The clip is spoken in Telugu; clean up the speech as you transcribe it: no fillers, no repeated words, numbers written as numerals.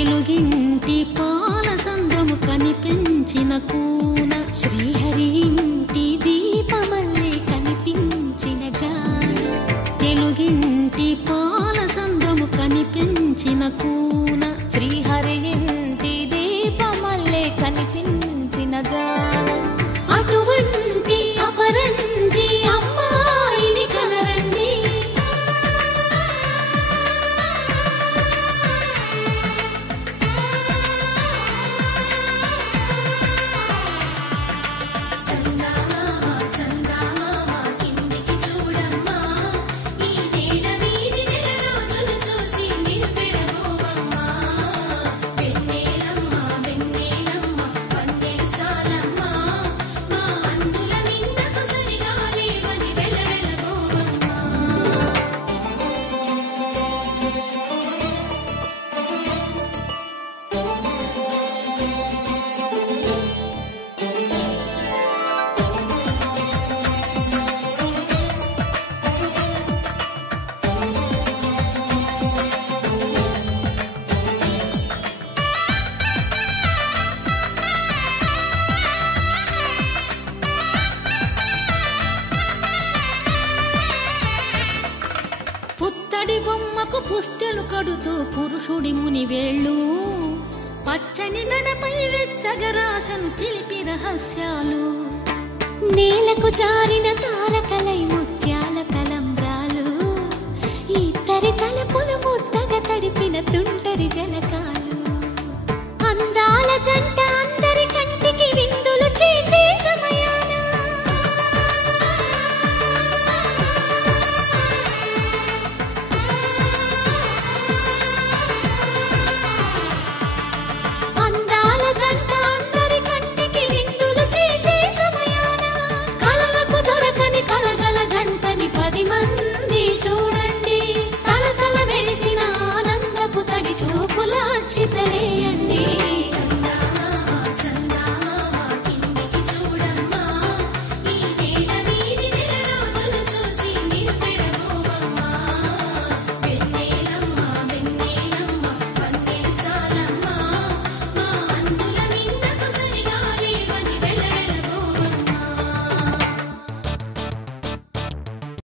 తెలుగింటి పాల సంద్రము కనిపించిన కూన శ్రీహరి ఇంటి దీపమల్లే కనిపించిన జాడ తెలుగింటి పాల సంద్రము కనిపించిన కూన శ్రీహరి ఇంటి దీపమల్లే కనిపించిన జాడ అటువంటి అపరంజి అమ్మాయిని కనరండి పుత్తడి బొమ్మకు పుస్తెలు కడుతూ పురుషుడి ముని వేళ్ళు పచ్చని నడపై వెచ్చగరాసను చిలిపి రహస్యాలు నేలకు జారిన తారకలై